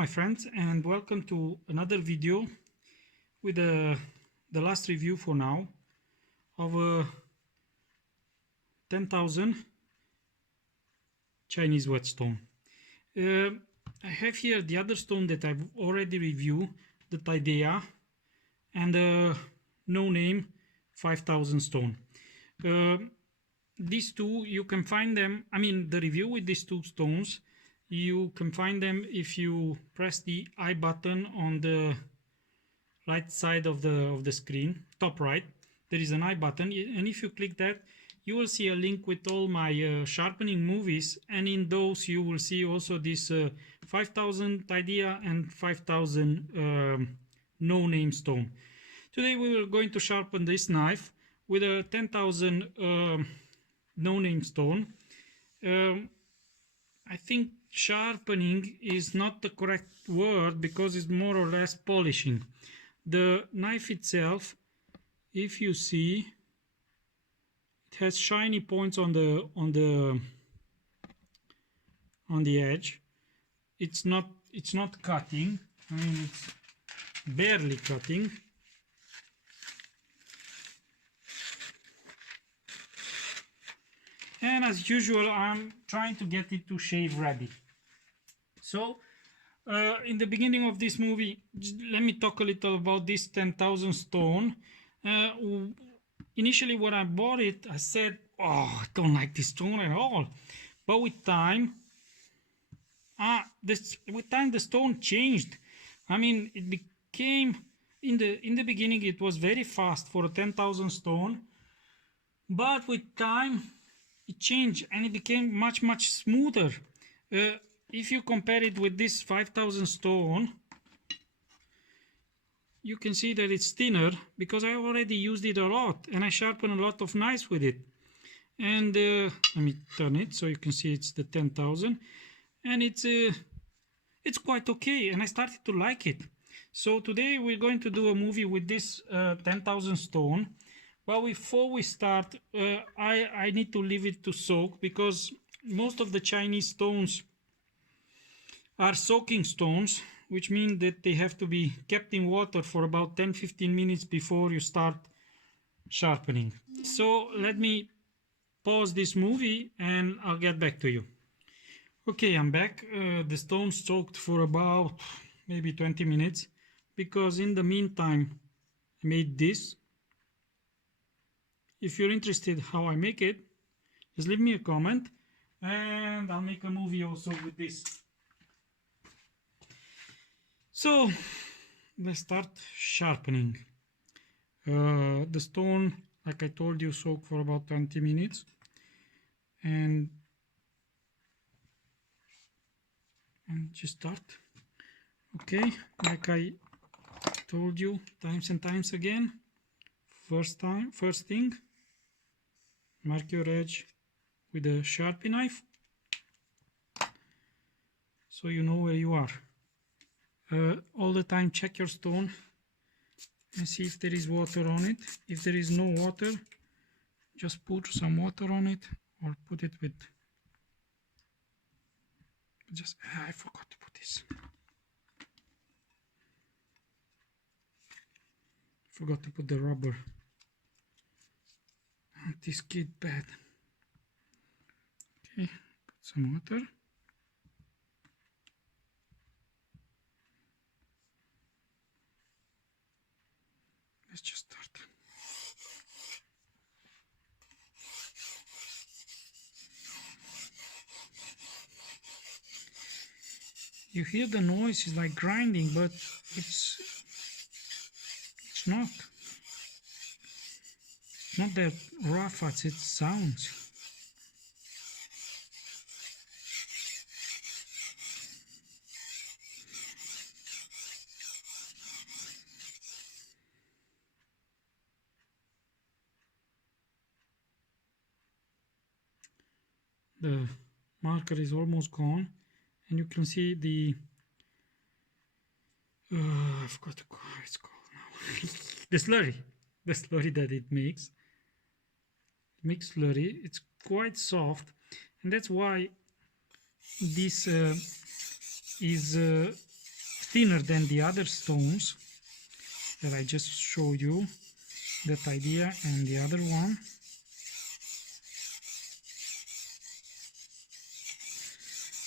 my friends, and welcome to another video with the last review for now of 10,000 Chinese whetstone. I have here the other stone that I've already reviewed, the Taidea, and the no name 5,000 stone. These two, you can find them, the review with these two stones, you can find them if you press the I button on the right side of the screen, top right. There is an I button, and if you click that, you will see a link with all my sharpening movies, and in those you will see also this 5,000 Taidea and 5,000 no name stone. Today we are going to sharpen this knife with a 10,000 no name stone. I think sharpening is not the correct word because it's more or less polishing. The knife itself, if you see, it has shiny points on the edge. It's not cutting. It's barely cutting. And as usual, I'm trying to get it to shave ready. So, in the beginning of this movie, let me talk a little about this 10,000 stone. Initially, when I bought it, I said, "Oh, I don't like this stone at all." But with time, the stone changed. It became in the beginning it was very fast for a 10,000 stone, but with time it changed and it became much smoother. If you compare it with this 5,000 stone, you can see that it's thinner because I already used it a lot and I sharpen a lot of knives with it. And let me turn it so you can see it's the 10,000, and it's quite okay, and I started to like it. So today we're going to do a movie with this 10,000 stone. But before we start, I need to leave it to soak, because most of the Chinese stones are soaking stones, which means that they have to be kept in water for about 10-15 minutes before you start sharpening. So let me pause this movie and I'll get back to you. Okay, I'm back. The stone soaked for about maybe 20 minutes, because in the meantime I made this. If you're interested how I make it, just leave me a comment and I'll make a movie also with this. So let's start sharpening. The stone, like I told you, soaked for about 20 minutes, and just start. Okay, like I told you times and times again, first thing, mark your edge with a Sharpie knife so you know where you are. All the time check your stone and see if there is water on it. If there is no water, just put some water on it, or put it with I forgot to put this. Forgot to put the rubber. This kid bad. Okay, put some water. Let's just start. You hear the noise, it's like grinding, but it's not. Not that rough as it sounds. The marker is almost gone, and you can see the I forgot to call it's called now. the slurry that it makes. It makes slurry. It's quite soft, and that's why this is thinner than the other stones that I just showed you, that idea and the other one.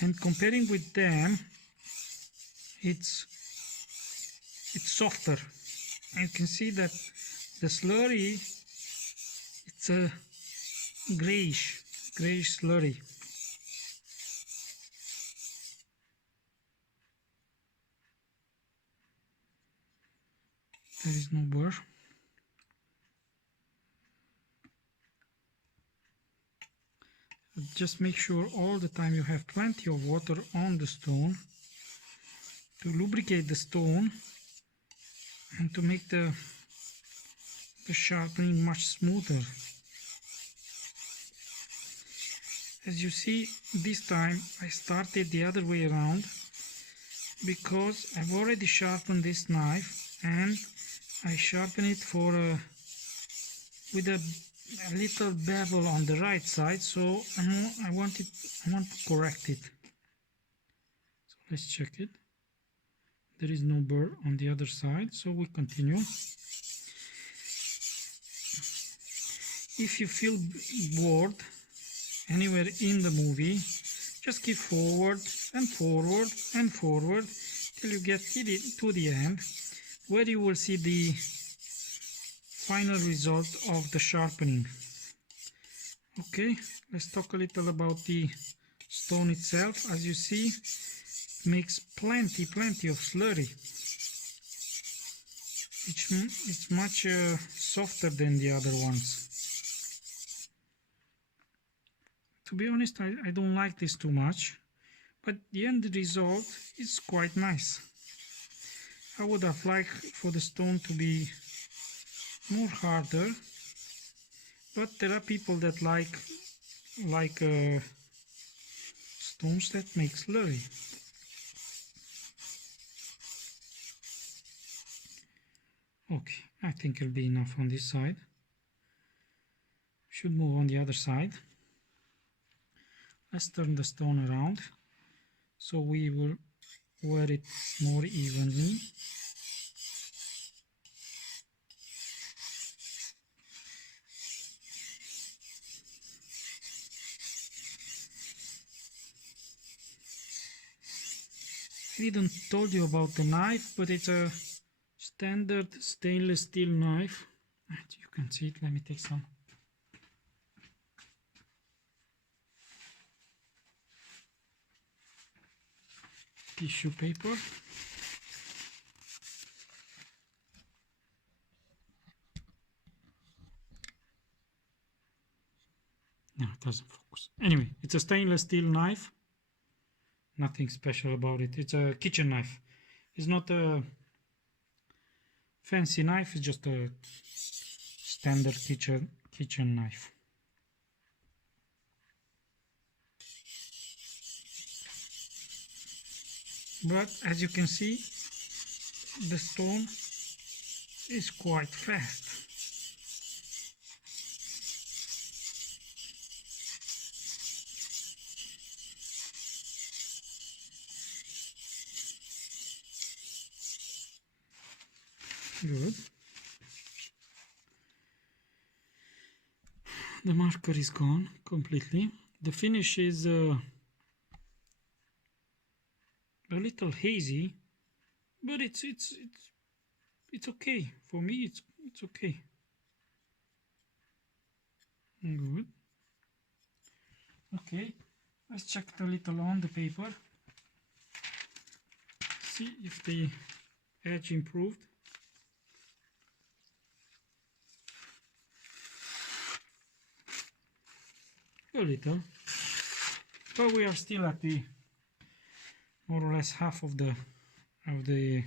And comparing with them, it's softer. And you can see that the slurry, it's a grayish slurry. There is no burr. Just make sure all the time you have plenty of water on the stone to lubricate the stone and to make the sharpening much smoother. As you see, this time I started the other way around because I've already sharpened this knife, and I sharpen it with a little bevel on the right side, so I want to correct it. So let's check it. There is no burr on the other side, so we continue. If you feel bored anywhere in the movie, just keep forward and forward and forward till you get to the end, where you will see the final result of the sharpening. Okay, let's talk a little about the stone itself. As you see, it makes plenty of slurry. It's much softer than the other ones. To be honest, I don't like this too much, but the end result is quite nice. I would have liked for the stone to be more harder, but there are people that like stones that make slurry. Okay, I think it'll be enough on this side. Should move on the other side. Let's turn the stone around so we will wear it more evenly. I didn't told you about the knife, but it's a standard stainless steel knife. You can see it. Let me take some tissue paper. No, it doesn't focus. Anyway, it's a stainless steel knife. Nothing special about it. It's a kitchen knife. It's not a fancy knife. It's just a standard kitchen knife. But as you can see, the stone is quite fast. Good. The marker is gone completely. The finish is a little hazy, but it's okay. For me, it's okay. Good. Okay, let's check it a little on the paper. See if the edge improved. A little, but we are still at the more or less half of the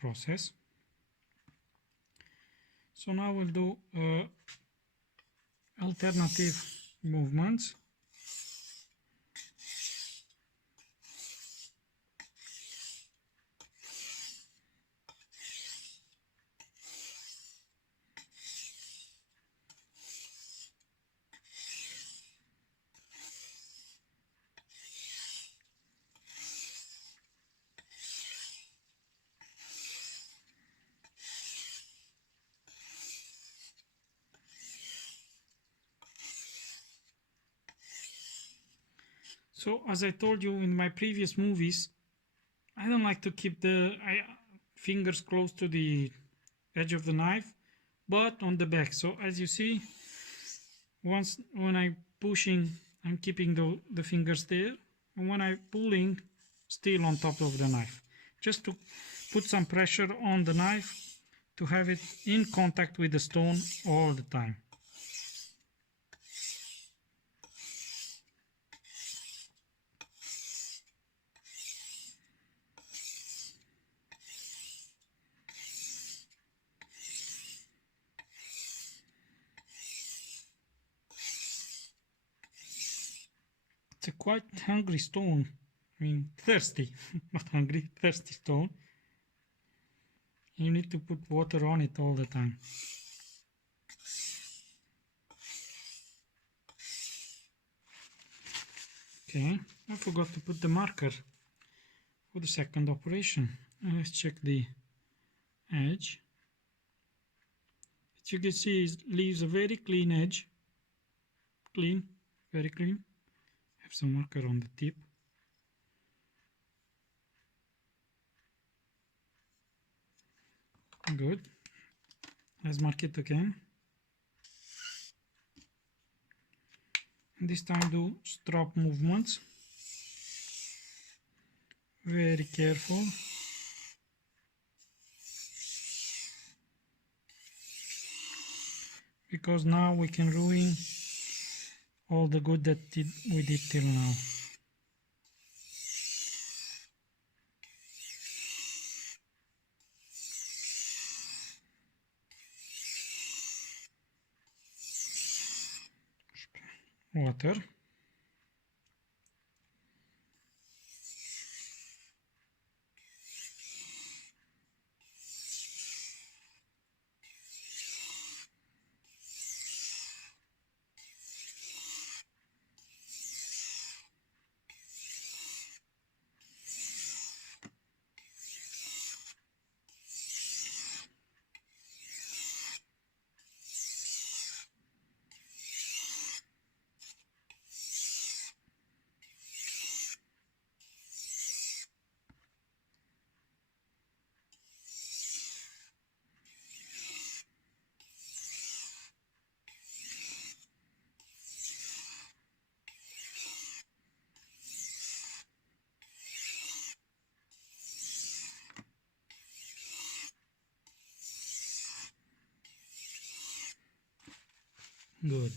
process. So now we'll do alternative movements. So as I told you in my previous movies, I don't like to keep the fingers close to the edge of the knife, but on the back. So as you see, when I'm pushing, I'm keeping the fingers there, and when I'm pulling, still on top of the knife, just to put some pressure on the knife to have it in contact with the stone all the time. It's a quite hungry stone. I mean, thirsty, not hungry, thirsty stone. You need to put water on it all the time. Okay, I forgot to put the marker for the second operation. Let's check the edge. As you can see, it leaves a very clean edge. Clean, very clean. Have some marker on the tip. Good. Let's mark it again. And this time do strop movements. Very careful. Because now we can ruin all the good that we did till now. Water. Good.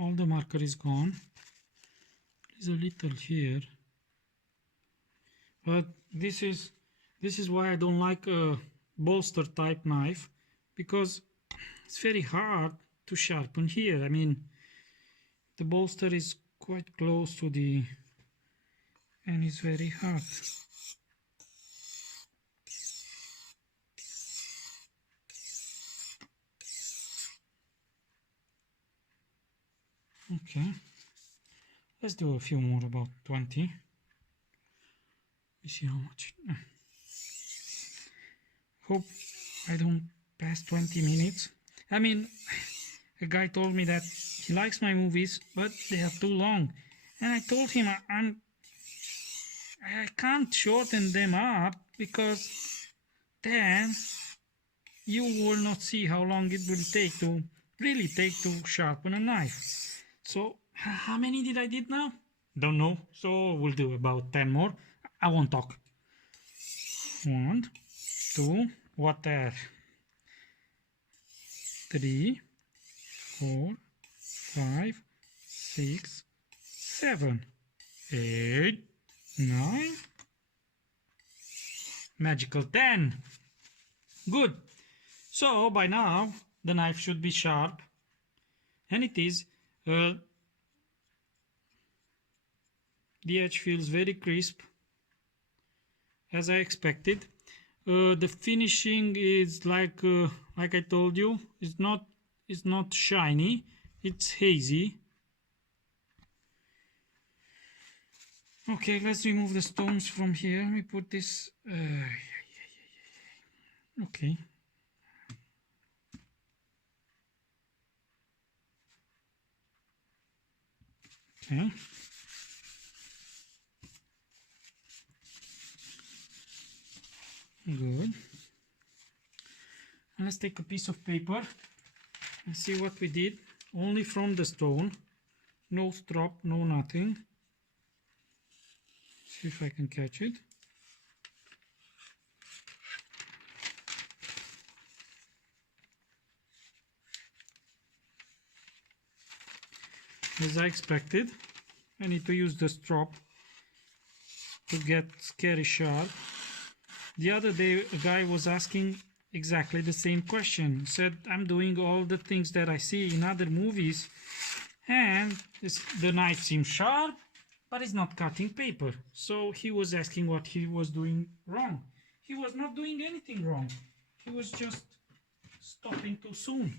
All the marker is gone. There's a little here, but this is why I don't like a bolster type knife, because it's very hard to sharpen here. I mean, the bolster is quite close to the, and it's very hard. Okay, let's do a few more, about 20. Let me see how much. Hope I don't pass 20 minutes. I mean, a guy told me that he likes my movies, but they are too long. And I told him I can't shorten them up, because then you will not see how long it will really take to sharpen a knife. So how many did I did now? Don't know. So we'll do about 10 more. I won't talk. 1, 2, what there? 3, 4, 5, 6, 7, 8, 9. Magical 10. Good. So by now the knife should be sharp, and it is. The edge feels very crisp, as I expected. The finishing is like I told you, it's not shiny, it's hazy. Okay, let's remove the stones from here. Let me put this. Okay. Okay. Good. And let's take a piece of paper and see what we did. Only from the stone. No strop, no nothing. See if I can catch it. As I expected, I need to use the strop to get scary sharp. The other day a guy was asking exactly the same question. Said, I'm doing all the things that I see in other movies and the knife seems sharp, but it's not cutting paper. So he was asking what he was doing wrong. He was not doing anything wrong. He was just stopping too soon.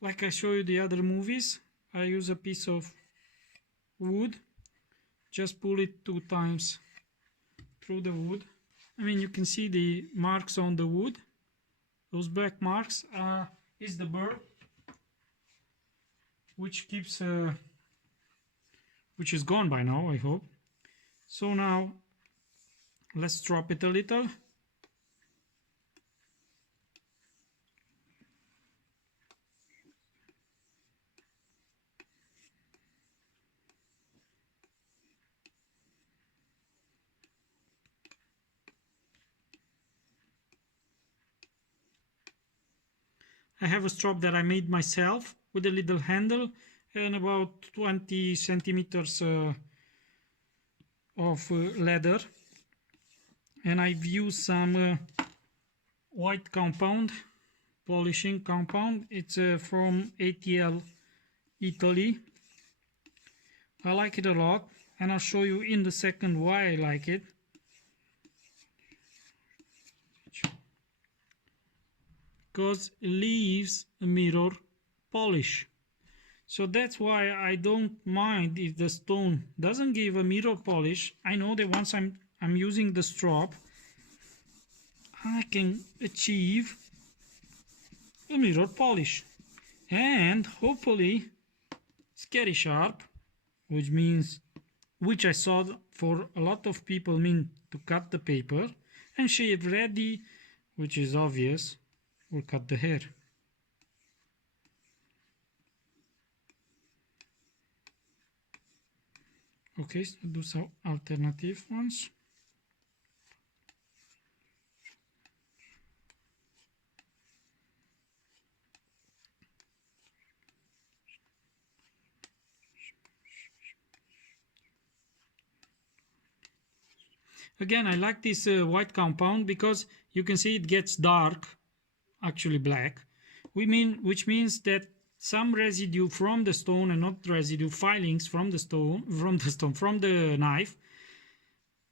Like I show you the other movies, I use a piece of wood, just pull it 2 times through the wood. I mean, you can see the marks on the wood. Those black marks is the burr, which keeps, which is gone by now, I hope. So now, let's drop it a little. I have a strop that I made myself with a little handle and about 20 centimeters of leather, and I've used some white compound, polishing compound. It's from ATL Italy. I like it a lot, and I'll show you in the second why I like it. Because it leaves a mirror polish. So that's why I don't mind if the stone doesn't give a mirror polish. I know that once I'm using the strop, I can achieve a mirror polish. And hopefully scary sharp, which I saw for a lot of people mean to cut the paper, and shave ready, which is obvious, will cut the hair. Okay, so do some alternative ones. Again, I like this white compound because you can see it gets dark, actually black, which means that some residue from the stone, and not residue, filings from the knife,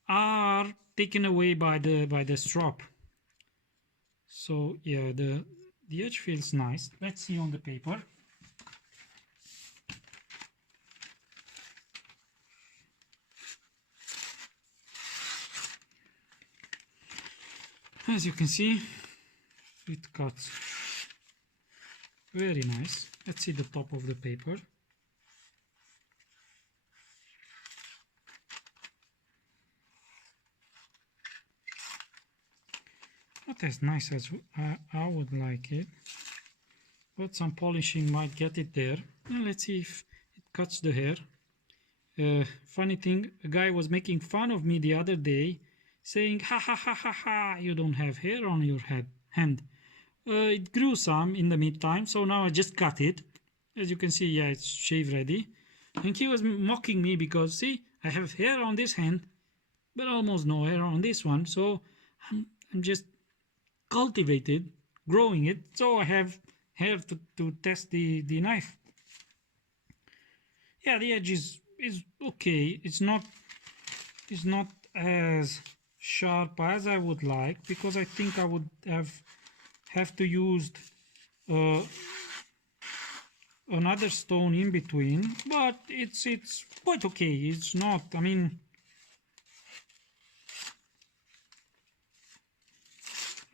are taken away by the strop. So yeah, the edge feels nice. Let's see on the paper. As you can see, it cuts very nice. Let's see the top of the paper. Not as nice as I would like it, but some polishing might get it there. And let's see if it cuts the hair. Funny thing, a guy was making fun of me the other day, saying, ha ha ha ha ha, you don't have hair on your hand. It grew some in the meantime, so now I just cut it. As you can see, yeah, it's shave ready. And he was mocking me because, see, I have hair on this hand, but almost no hair on this one. So I'm just cultivated, growing it, so I have hair to test the knife. Yeah, the edge is okay. It's not as sharp as I would like, because I think I would have to use another stone in between, but it's quite okay. It's not, I mean,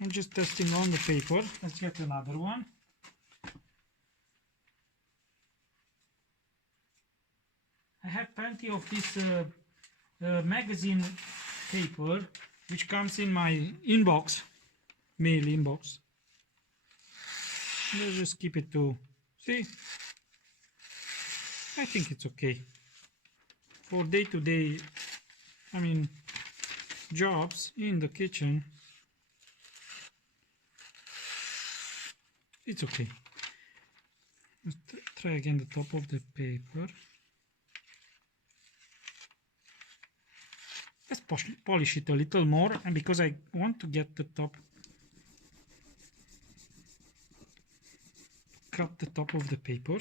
I'm just testing on the paper. Let's get another one. I have plenty of this magazine paper which comes in my inbox, mail inbox. Let's just keep it to, see, I think it's okay for day-to-day, I mean, jobs in the kitchen. It's okay. Let's try again the top of the paper. Let's polish it a little more, and because I want to get the top, cut the top of the paper.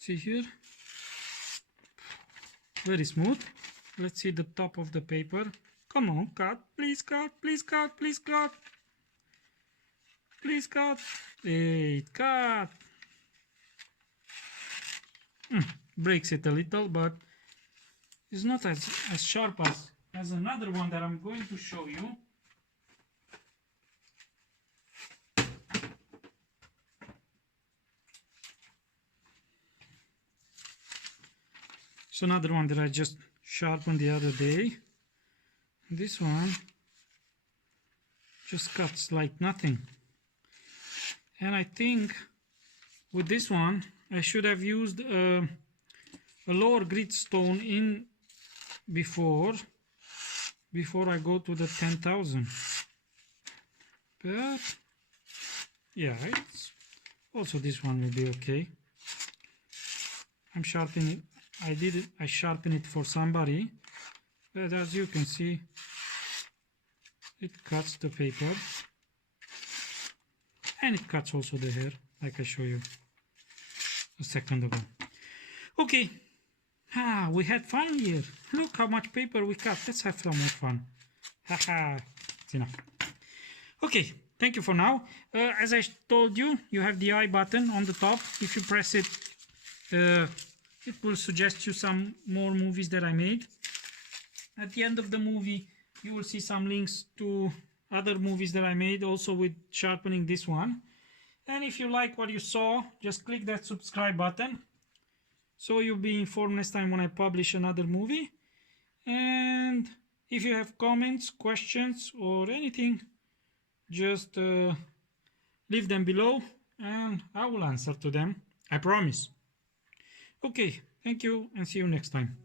See here, very smooth. Let's see the top of the paper. Come on, cut, please cut, please cut, please cut, please cut. Hey, cut. Breaks it a little, but it's not as sharp as another one that I'm going to show you. It's another one that I just sharpened the other day. This one just cuts like nothing. And I think with this one I should have used a lower grit stone in before I go to the 10,000. But yeah, it's also this one will be okay. I'm sharpening it. I sharpened it for somebody, but as you can see, it cuts the paper and it cuts also the hair, like I showed you a second ago. Okay, we had fun here. Look how much paper we cut. Let's have some more fun. Haha, it's enough. Okay, thank you for now. As I told you, you have the I button on the top. If you press it, it will suggest you some more movies that I made. At the end of the movie, you will see some links to other movies that I made, also with sharpening this one. And if you like what you saw, just click that subscribe button, so you'll be informed next time when I publish another movie. And if you have comments, questions, or anything, just leave them below and I will answer to them. I promise. Okay, thank you and see you next time.